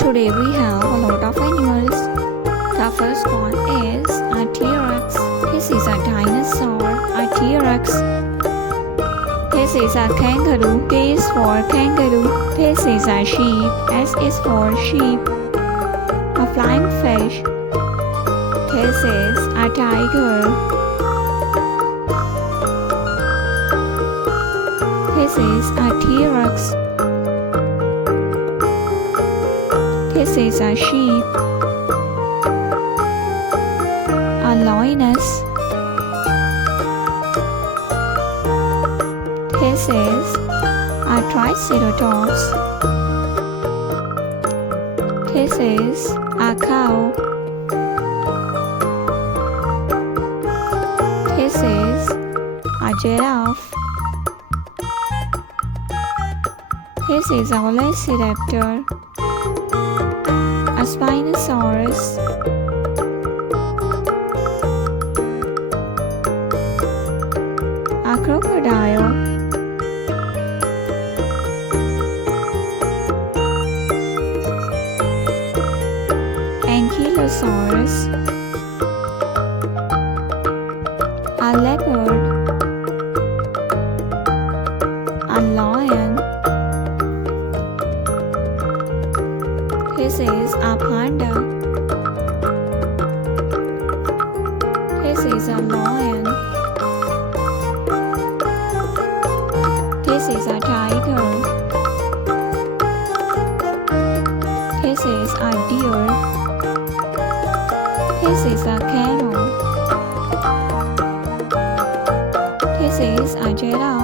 Today we have a lot of animals. The first one is a T-Rex. This is a dinosaur, a T-Rex. This is a kangaroo. T is for kangaroo. This is a sheep. S is for sheep. A flying fish. This is a tiger. This is a T-Rex. This is a sheep. A lioness. This is a triceratops. This is a cow. This is a giraffe. This is a velociraptor. A spinosaurus. A crocodile. Ankylosaurus. A leopard. A lion. This is a panda. This is a lion. This is a tiger. This is a deer. This is a camel. This is a giraffe.